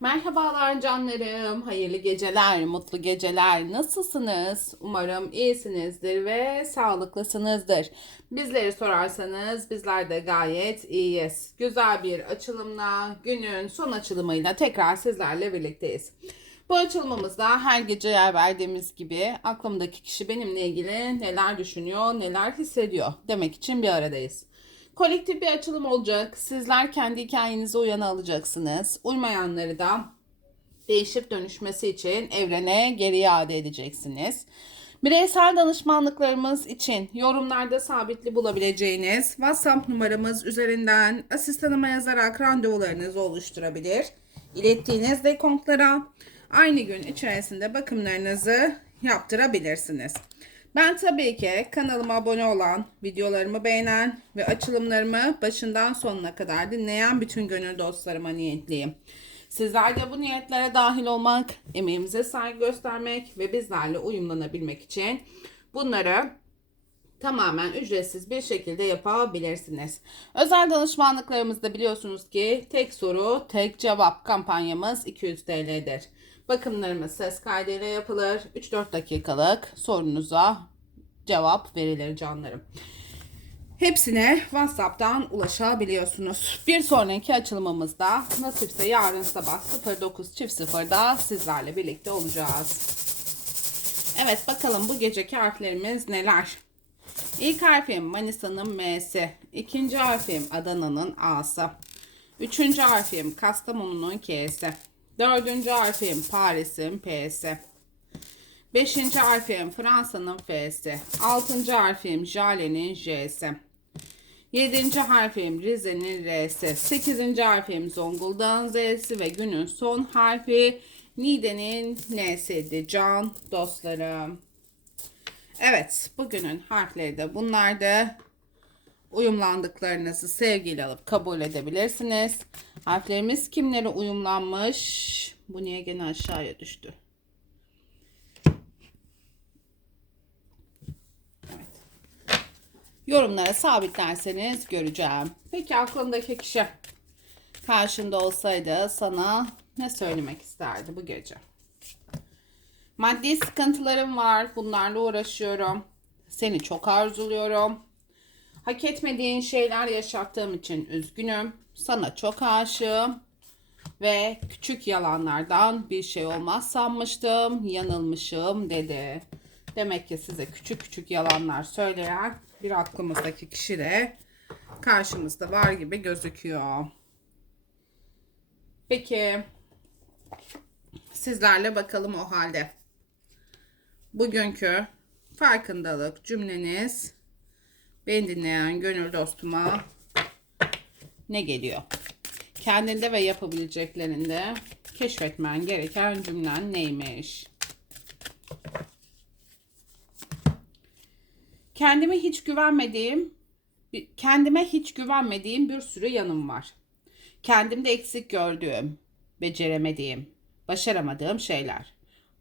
Merhabalar canlarım, hayırlı geceler, mutlu geceler. Nasılsınız? Umarım iyisinizdir ve sağlıklısınızdır. Bizleri sorarsanız bizler de gayet iyiyiz. Güzel bir açılımla, günün son açılımıyla tekrar sizlerle birlikteyiz. Bu açılımımızda her gece yer verdiğimiz gibi aklımdaki kişi benimle ilgili neler düşünüyor, neler hissediyor demek için bir aradayız. Kolektif bir açılım olacak. Sizler kendi hikayenize uyanı alacaksınız. Uymayanları da değişip dönüşmesi için evrene geri iade edeceksiniz. Bireysel danışmanlıklarımız için yorumlarda sabitli bulabileceğiniz WhatsApp numaramız üzerinden asistanıma yazarak randevularınızı oluşturabilir. İlettiğiniz dekontlara aynı gün içerisinde bakımlarınızı yaptırabilirsiniz. Ben tabii ki kanalıma abone olan, videolarımı beğenen ve açılımlarımı başından sonuna kadar dinleyen bütün gönül dostlarıma niyetliyim. Sizler de bu niyetlere dahil olmak, emeğimize saygı göstermek ve bizlerle uyumlanabilmek için bunları tamamen ücretsiz bir şekilde yapabilirsiniz. Özel danışmanlıklarımızda biliyorsunuz ki tek soru tek cevap kampanyamız 200 TL'dir. Bakımlarımız ses kaydıyla yapılır. 3-4 dakikalık sorunuza cevap verilir canlarım. Hepsine WhatsApp'tan ulaşabiliyorsunuz. Bir sonraki açılımımızda nasipse yarın sabah 09 çift 0'da sizlerle birlikte olacağız. Evet bakalım bu geceki harflerimiz neler? İlk harfim Manisa'nın M'si. İkinci harfim Adana'nın A'sı. Üçüncü harfim Kastamonu'nun K'si. Dördüncü harfim Paris'in P'si. Beşinci harfim Fransa'nın F'si. Altıncı harfim Jale'nin J'si. Yedinci harfim Rize'nin R'si. Sekizinci harfim Zonguldak'ın Z'si ve günün son harfi Nide'nin N'siydi can dostlarım. Evet bugünün harfleri de bunlardı. Uyumlandıklarınızı sevgiyle alıp kabul edebilirsiniz. Harflerimiz kimlere uyumlanmış? Bu niye gene aşağıya düştü? Evet. Yorumlara sabitlerseniz göreceğim. Peki aklındaki kişi karşında olsaydı sana ne söylemek isterdi bu gece? Maddi sıkıntılarım var. Bunlarla uğraşıyorum. Seni çok arzuluyorum. Hak etmediğin şeyler yaşattığım için üzgünüm. Sana çok aşığım. Ve küçük yalanlardan bir şey olmaz sanmıştım. Yanılmışım dedi. Demek ki size küçük küçük yalanlar söyleyen bir aklımızdaki kişi de karşımızda var gibi gözüküyor. Peki sizlerle bakalım o halde. Bugünkü farkındalık cümleniz beni dinleyen gönül dostuma ne geliyor? Kendinde ve yapabileceklerinde keşfetmen gereken cümlen neymiş? Kendime hiç güvenmediğim, kendime hiç güvenmediğim bir sürü yanım var. Kendimde eksik gördüğüm, beceremediğim, başaramadığım şeyler.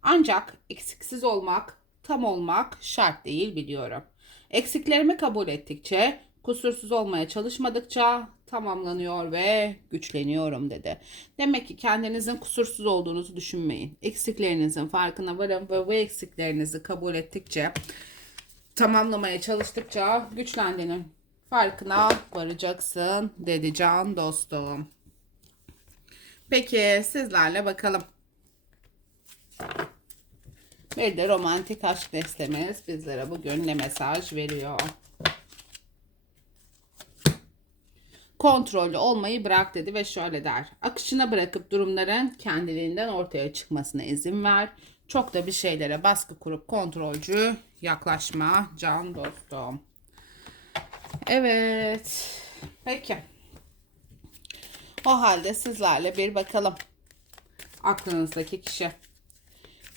Ancak eksiksiz olmak, tam olmak şart değil biliyorum. Eksiklerimi kabul ettikçe, kusursuz olmaya çalışmadıkça tamamlanıyor ve güçleniyorum dedi. Demek ki kendinizin kusursuz olduğunuzu düşünmeyin. Eksiklerinizin farkına varın ve bu eksiklerinizi kabul ettikçe, tamamlamaya çalıştıkça güçlendiğinin farkına varacaksın dedi can dostum. Peki sizlerle bakalım. Bir de romantik aşk destemiz bizlere bugün ne mesaj veriyor? Kontrollü olmayı bırak dedi ve şöyle der. Akışına bırakıp durumların kendiliğinden ortaya çıkmasına izin ver. Çok da bir şeylere baskı kurup kontrolcü yaklaşma can dostum. Evet. Peki. O halde sizlerle bir bakalım. Aklınızdaki kişi.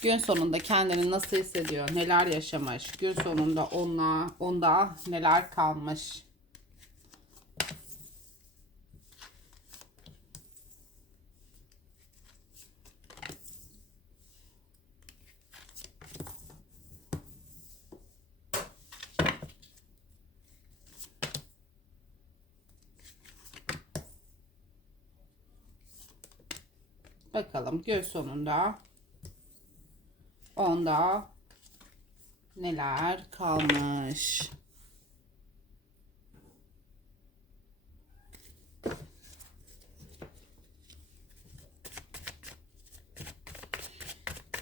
Gün sonunda kendini nasıl hissediyor? Neler yaşamış? Gün sonunda onla, onda neler kalmış? Bakalım göz sonunda onda neler kalmış.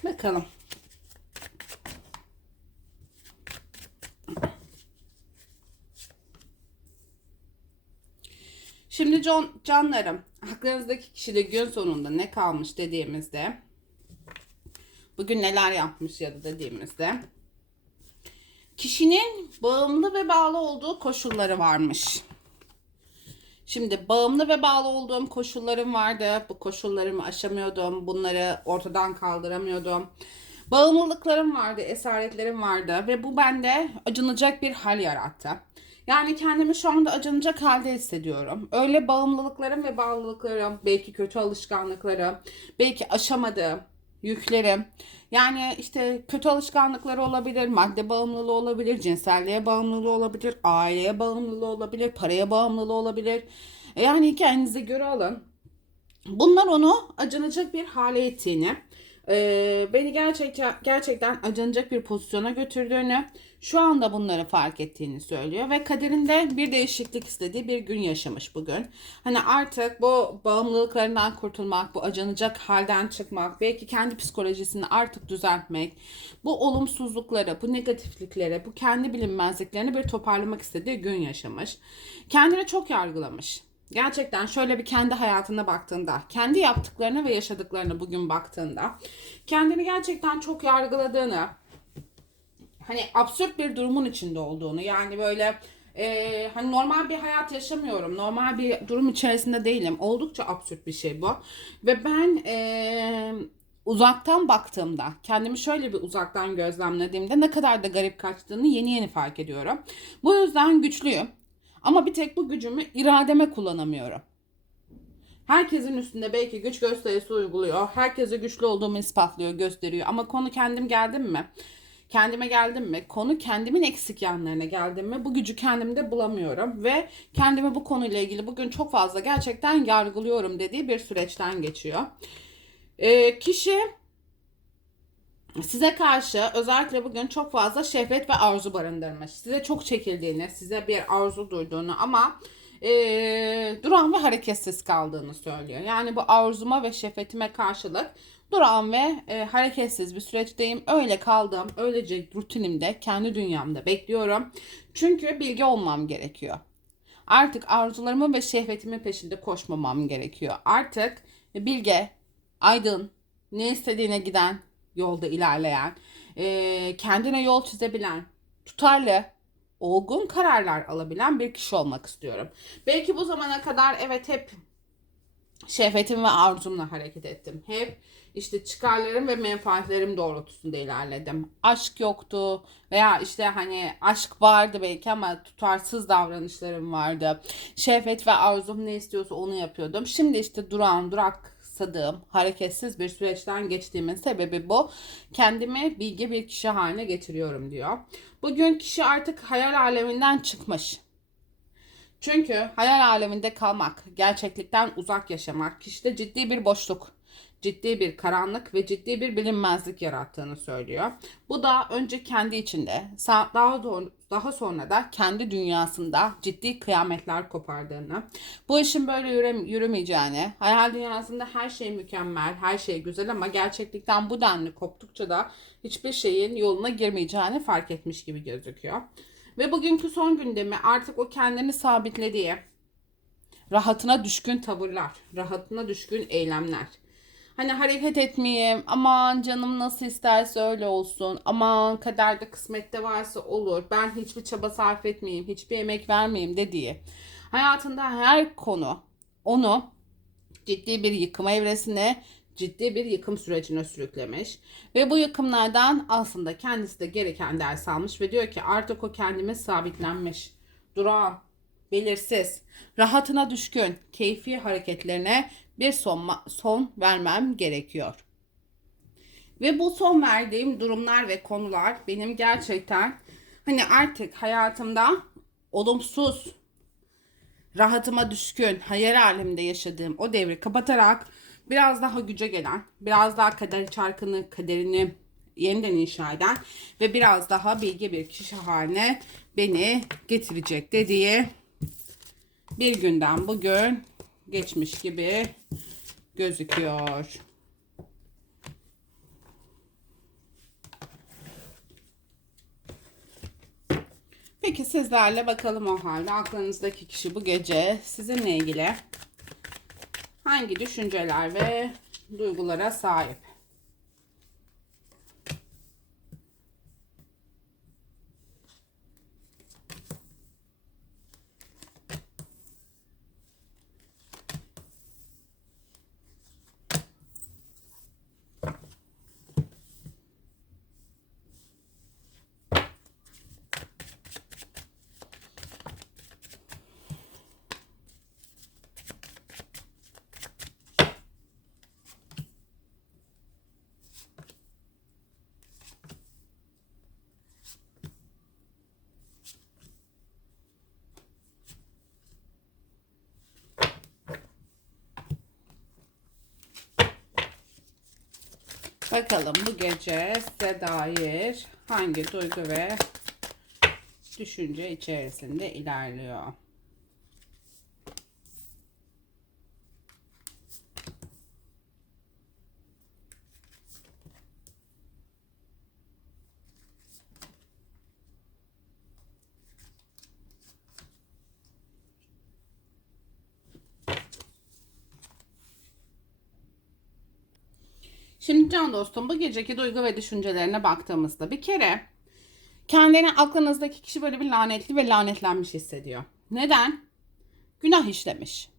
Bakalım. Şimdi can, canlarım, aklınızdaki kişide gün sonunda ne kalmış dediğimizde, bugün neler yapmış ya da dediğimizde, kişinin bağımlı ve bağlı olduğu koşulları varmış. Şimdi bağımlı ve bağlı olduğum koşullarım vardı. Bu koşullarımı aşamıyordum. Bunları ortadan kaldıramıyordum. Bağımlılıklarım vardı, esaretlerim vardı ve bu bende acınacak bir hal yarattı. Yani kendimi şu anda acınacak halde hissediyorum. Öyle bağımlılıklarım ve bağlılıklarım, belki kötü alışkanlıklarım, belki aşamadığım yüklerim. Yani işte kötü alışkanlıkları olabilir, madde bağımlılığı olabilir, cinselliğe bağımlılığı olabilir, aileye bağımlılığı olabilir, paraya bağımlılığı olabilir. Yani hikayenize göre alın. Bunlar onu acınacak bir hale ettiğini, e, beni gerçekten gerçekten acınacak bir pozisyona götürdüğünü, şu anda bunları fark ettiğini söylüyor ve kaderinde bir değişiklik istediği bir gün yaşamış bugün. Hani artık bu bağımlılıklarından kurtulmak, bu acınacak halden çıkmak, belki kendi psikolojisini artık düzeltmek, bu olumsuzlukları, bu negatiflikleri, bu kendi bilinmezliklerini bir toparlamak istediği gün yaşamış. Kendini çok yargılamış. Gerçekten şöyle bir kendi hayatına baktığında, kendi yaptıklarına ve yaşadıklarına bugün baktığında, kendini gerçekten çok yargıladığını, hani absürt bir durumun içinde olduğunu, yani böyle e, hani normal bir hayat yaşamıyorum, normal bir durum içerisinde değilim. Oldukça absürt bir şey bu. Ve ben e, uzaktan baktığımda, kendimi şöyle bir uzaktan gözlemlediğimde ne kadar da garip kaçtığını yeni yeni fark ediyorum. Bu yüzden güçlüyüm. Ama bir tek bu gücümü irademe kullanamıyorum. Herkesin üstünde belki güç gösterisi uyguluyor. Herkese güçlü olduğumu ispatlıyor, gösteriyor. Ama konu kendim geldim mi? Kendime geldim mi? Konu kendimin eksik yanlarına geldim mi? Bu gücü kendimde bulamıyorum. Ve kendimi bu konuyla ilgili bugün çok fazla gerçekten yargılıyorum dediği bir süreçten geçiyor. Ee, kişi size karşı özellikle bugün çok fazla şehvet ve arzu barındırmış. Size çok çekildiğini, size bir arzu duyduğunu ama e, duran ve hareketsiz kaldığını söylüyor. Yani bu arzuma ve şehvetime karşılık duran ve e, hareketsiz bir süreçteyim. Öyle kaldım, öylece rutinimde, kendi dünyamda bekliyorum. Çünkü bilgi olmam gerekiyor. Artık arzularımı ve şehvetimin peşinde koşmamam gerekiyor. Artık bilge, aydın, ne istediğine giden, yolda ilerleyen, e, kendine yol çizebilen, tutarlı, olgun kararlar alabilen bir kişi olmak istiyorum. Belki bu zamana kadar evet hep şehvetim ve arzumla hareket ettim. Hep işte çıkarlarım ve menfaatlerim doğrultusunda ilerledim. Aşk yoktu veya işte hani aşk vardı belki ama tutarsız davranışlarım vardı. Şehvet ve arzum ne istiyorsa onu yapıyordum. Şimdi işte duran, durak sadığım, hareketsiz bir süreçten geçtiğimin sebebi bu. Kendimi bilgi bir kişi haline getiriyorum diyor. Bugün kişi artık hayal aleminden çıkmış. Çünkü hayal aleminde kalmak, gerçeklikten uzak yaşamak kişide ciddi bir boşluk, ciddi bir karanlık ve ciddi bir bilinmezlik yarattığını söylüyor. Bu da önce kendi içinde, daha daha sonra da kendi dünyasında ciddi kıyametler kopardığını, bu işin böyle yürümeyeceğini, hayal dünyasında her şey mükemmel, her şey güzel ama gerçeklikten bu denli koptukça da hiçbir şeyin yoluna girmeyeceğini fark etmiş gibi gözüküyor. Ve bugünkü son gündemi artık o kendini sabitlediği, rahatına düşkün tavırlar, rahatına düşkün eylemler. Hani hareket etmeyeyim, aman canım nasıl isterse öyle olsun, aman kaderde kısmette varsa olur, ben hiçbir çaba sarf etmeyeyim, hiçbir emek vermeyeyim dediği. Hayatında her konu onu ciddi bir yıkıma evresine, ciddi bir yıkım sürecine sürüklemiş. Ve bu yıkımlardan aslında kendisi de gereken ders almış ve diyor ki artık o kendime sabitlenmiş, durağan, belirsiz, rahatına düşkün, keyfi hareketlerine bir son, son vermem gerekiyor. Ve bu son verdiğim durumlar ve konular benim gerçekten hani artık hayatımda olumsuz, rahatıma düşkün, hayal aleminde yaşadığım o devri kapatarak biraz daha güce gelen, biraz daha kader çarkını, kaderini yeniden inşa eden ve biraz daha bilgi bir kişi haline beni getirecek dediği bir günden bugün geçmiş gibi gözüküyor. Peki sizlerle bakalım o halde aklınızdaki kişi bu gece sizinle ilgili hangi düşünceler ve duygulara sahip? Bakalım bu gece size dair hangi duygu ve düşünce içerisinde ilerliyor. Şimdi can dostum bu geceki duygu ve düşüncelerine baktığımızda bir kere kendini aklınızdaki kişi böyle bir lanetli ve lanetlenmiş hissediyor. Neden? Günah işlemiş.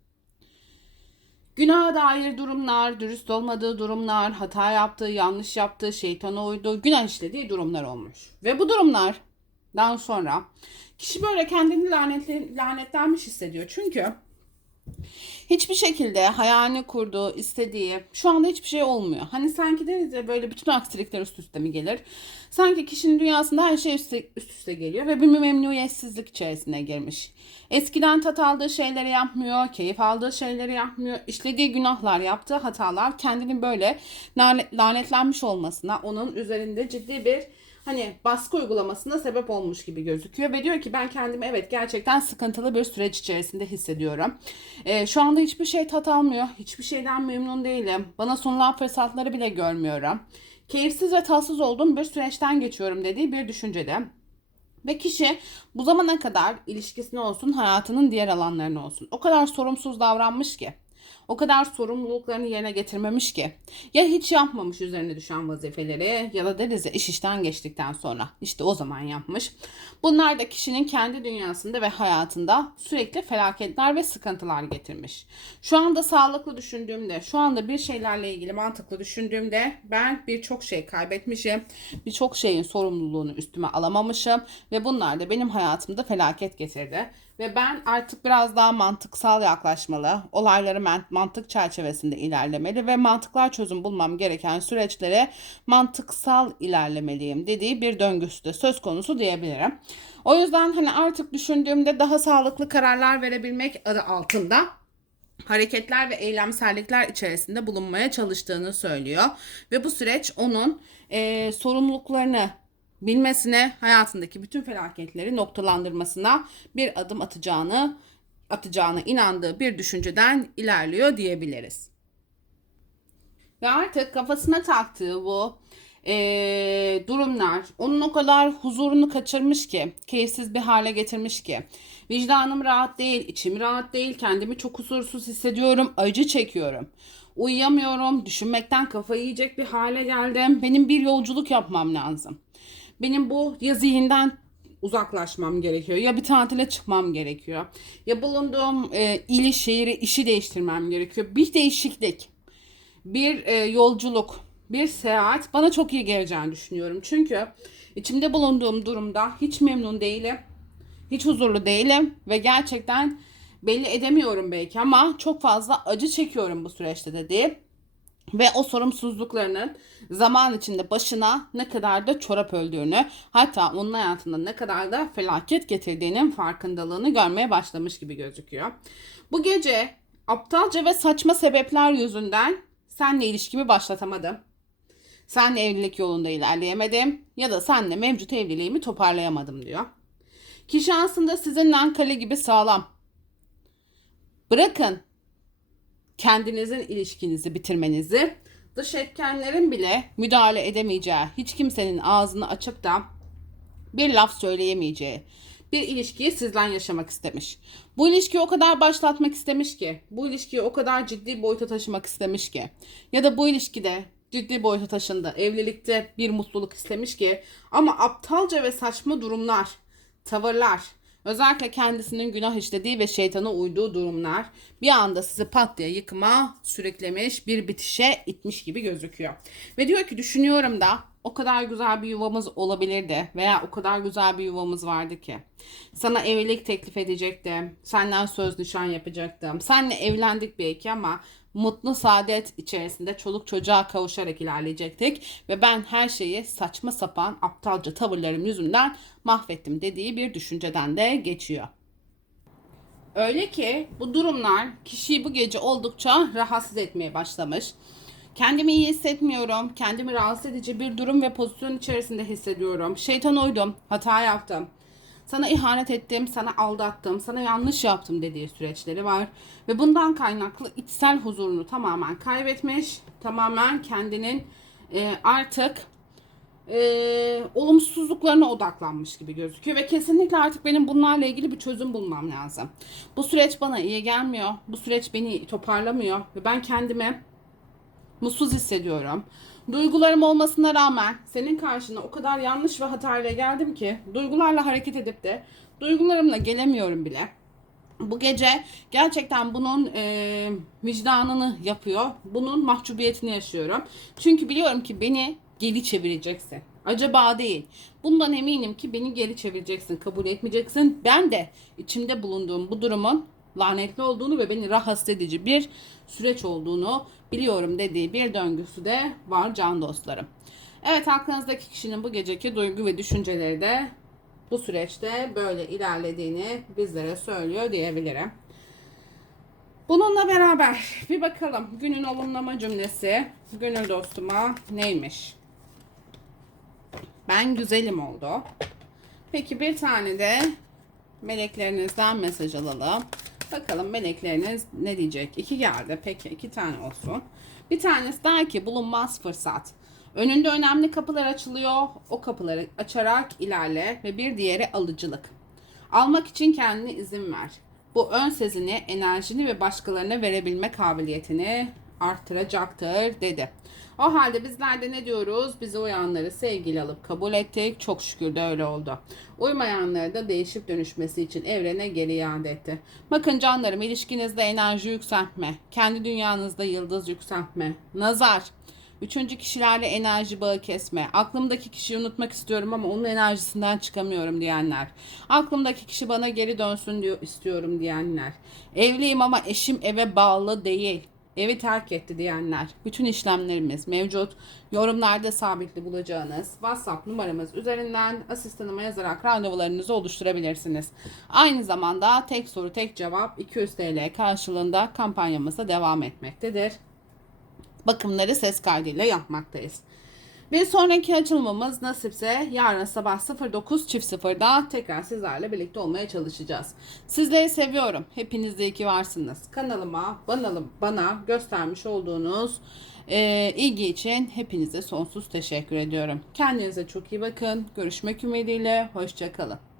Günaha dair durumlar, dürüst olmadığı durumlar, hata yaptığı, yanlış yaptığı, şeytana uyduğu, günah işlediği durumlar olmuş. Ve bu durumlardan sonra kişi böyle kendini lanetli, lanetlenmiş hissediyor. Çünkü hiçbir şekilde hayalini kurduğu, istediği şu anda hiçbir şey olmuyor. Hani sanki deriz ya böyle bütün aksilikler üst üste mi gelir? Sanki kişinin dünyasında her şey üst, üst üste geliyor ve bir memnuniyetsizlik içerisine girmiş. Eskiden tat aldığı şeyleri yapmıyor, keyif aldığı şeyleri yapmıyor. İşlediği günahlar, yaptığı hatalar kendini böyle lanetlenmiş olmasına, onun üzerinde ciddi bir hani baskı uygulamasına sebep olmuş gibi gözüküyor ve diyor ki ben kendimi evet gerçekten sıkıntılı bir süreç içerisinde hissediyorum. E, şu anda hiçbir şey tat almıyor. Hiçbir şeyden memnun değilim. Bana sunulan fırsatları bile görmüyorum. Keyifsiz ve tatsız olduğum bir süreçten geçiyorum dediği bir düşüncede. Ve kişi bu zamana kadar ilişkisine olsun, hayatının diğer alanlarına olsun o kadar sorumsuz davranmış ki o kadar sorumluluklarını yerine getirmemiş ki. Ya hiç yapmamış üzerine düşen vazifeleri ya da deriz ya iş işten geçtikten sonra işte o zaman yapmış. Bunlar da kişinin kendi dünyasında ve hayatında sürekli felaketler ve sıkıntılar getirmiş. Şu anda sağlıklı düşündüğümde, şu anda bir şeylerle ilgili mantıklı düşündüğümde ben birçok şey kaybetmişim. Birçok şeyin sorumluluğunu üstüme alamamışım ve bunlar da benim hayatımda felaket getirdi. Ve ben artık biraz daha mantıksal yaklaşmalı, olayları mantık çerçevesinde ilerlemeli ve mantıklar çözüm bulmam gereken süreçlere mantıksal ilerlemeliyim dediği bir döngüsü de söz konusu diyebilirim. O yüzden hani artık düşündüğümde daha sağlıklı kararlar verebilmek adı altında hareketler ve eylemsellikler içerisinde bulunmaya çalıştığını söylüyor. Ve bu süreç onun e, sorumluluklarını bilmesine, hayatındaki bütün felaketleri noktalandırmasına bir adım atacağını atacağına inandığı bir düşünceden ilerliyor diyebiliriz. Ve artık kafasına taktığı bu e, durumlar onun o kadar huzurunu kaçırmış ki, keyifsiz bir hale getirmiş ki. Vicdanım rahat değil, içim rahat değil, kendimi çok huzursuz hissediyorum, acı çekiyorum. Uyuyamıyorum, düşünmekten kafayı yiyecek bir hale geldim. Benim bir yolculuk yapmam lazım. Benim bu ya zihinden uzaklaşmam gerekiyor. Ya bir tatile çıkmam gerekiyor. Ya bulunduğum e, ili, şehri, işi değiştirmem gerekiyor. Bir değişiklik, bir e, yolculuk, bir seyahat bana çok iyi geleceğini düşünüyorum. Çünkü içimde bulunduğum durumda hiç memnun değilim. Hiç huzurlu değilim ve gerçekten belli edemiyorum belki ama çok fazla acı çekiyorum bu süreçte dedi. Ve o sorumsuzluklarının zaman içinde başına ne kadar da çorap öldüğünü hatta onun hayatında ne kadar da felaket getirdiğinin farkındalığını görmeye başlamış gibi gözüküyor. Bu gece aptalca ve saçma sebepler yüzünden senle ilişkimi başlatamadım. Senle evlilik yolunda ilerleyemedim ya da senle mevcut evliliğimi toparlayamadım diyor. Kişi aslında sizin nankale gibi sağlam. Bırakın kendinizin ilişkinizi bitirmenizi, dış etkenlerin bile müdahale edemeyeceği, hiç kimsenin ağzını açıp da bir laf söyleyemeyeceği bir ilişkiyi sizden yaşamak istemiş. Bu ilişkiyi o kadar başlatmak istemiş ki, bu ilişkiyi o kadar ciddi boyuta taşımak istemiş ki ya da bu ilişkide ciddi boyuta taşındı. Evlilikte bir mutluluk istemiş ki ama aptalca ve saçma durumlar, tavırlar, özellikle kendisinin günah işlediği ve şeytana uyduğu durumlar bir anda sizi pat diye yıkıma sürüklemiş, bir bitişe itmiş gibi gözüküyor. Ve diyor ki düşünüyorum da o kadar güzel bir yuvamız olabilirdi veya o kadar güzel bir yuvamız vardı ki. Sana evlilik teklif edecektim. Senden söz nişan yapacaktım. Seninle evlendik belki ama mutlu saadet içerisinde çoluk çocuğa kavuşarak ilerleyecektik ve ben her şeyi saçma sapan aptalca tavırlarım yüzünden mahvettim dediği bir düşünceden de geçiyor. Öyle ki bu durumlar kişiyi bu gece oldukça rahatsız etmeye başlamış. Kendimi iyi hissetmiyorum. Kendimi rahatsız edici bir durum ve pozisyon içerisinde hissediyorum. Şeytan uydum. Hata yaptım. Sana ihanet ettim, sana aldattım, sana yanlış yaptım dediği süreçleri var. Ve bundan kaynaklı içsel huzurunu tamamen kaybetmiş. Tamamen kendinin e, artık e, olumsuzluklarına odaklanmış gibi gözüküyor. Ve kesinlikle artık benim bunlarla ilgili bir çözüm bulmam lazım. Bu süreç bana iyi gelmiyor. Bu süreç beni toparlamıyor. Ve ben kendime mutsuz hissediyorum. Duygularım olmasına rağmen senin karşına o kadar yanlış ve hatayla geldim ki duygularla hareket edip de duygularımla gelemiyorum bile. Bu gece gerçekten bunun e, vicdanını yapıyor. Bunun mahcubiyetini yaşıyorum. Çünkü biliyorum ki beni geri çevireceksin. Acaba değil. Bundan eminim ki beni geri çevireceksin, kabul etmeyeceksin. Ben de içimde bulunduğum bu durumun lanetli olduğunu ve beni rahatsız edici bir süreç olduğunu biliyorum dediği bir döngüsü de var can dostlarım. Evet aklınızdaki kişinin bu geceki duygu ve düşünceleri de bu süreçte böyle ilerlediğini bizlere söylüyor diyebilirim. Bununla beraber bir bakalım günün olumlama cümlesi gönül dostuma neymiş? Ben güzelim oldu. Peki bir tane de meleklerinizden mesaj alalım. Bakalım melekleriniz ne diyecek? İki geldi. Peki iki tane olsun. Bir tanesi der ki bulunmaz fırsat. Önünde önemli kapılar açılıyor. O kapıları açarak ilerle ve bir diğeri alıcılık. Almak için kendine izin ver. Bu ön sezini, enerjini ve başkalarına verebilme kabiliyetini arttıracaktır dedi. O halde bizler de ne diyoruz? Bize uyanları sevgili alıp kabul ettik. Çok şükür de öyle oldu. Uymayanları da değişip dönüşmesi için evrene geri iade etti. Bakın canlarım ilişkinizde enerji yükseltme. Kendi dünyanızda yıldız yükseltme. Nazar. Üçüncü kişilerle enerji bağı kesme. Aklımdaki kişiyi unutmak istiyorum ama onun enerjisinden çıkamıyorum diyenler. Aklımdaki kişi bana geri dönsün diyor istiyorum diyenler. Evliyim ama eşim eve bağlı değil evi terk etti diyenler. Bütün işlemlerimiz mevcut. Yorumlarda sabitli bulacağınız WhatsApp numaramız üzerinden asistanıma yazarak randevularınızı oluşturabilirsiniz. Aynı zamanda tek soru tek cevap 200 TL karşılığında kampanyamıza devam etmektedir. Bakımları ses kaydıyla yapmaktayız. Bir sonraki açılımımız nasipse yarın sabah 09 çift 0'da tekrar sizlerle birlikte olmaya çalışacağız. Sizleri seviyorum. Hepiniz de iyi varsınız. Kanalıma, bana, bana göstermiş olduğunuz e, ilgi için hepinize sonsuz teşekkür ediyorum. Kendinize çok iyi bakın. Görüşmek ümidiyle. Hoşçakalın.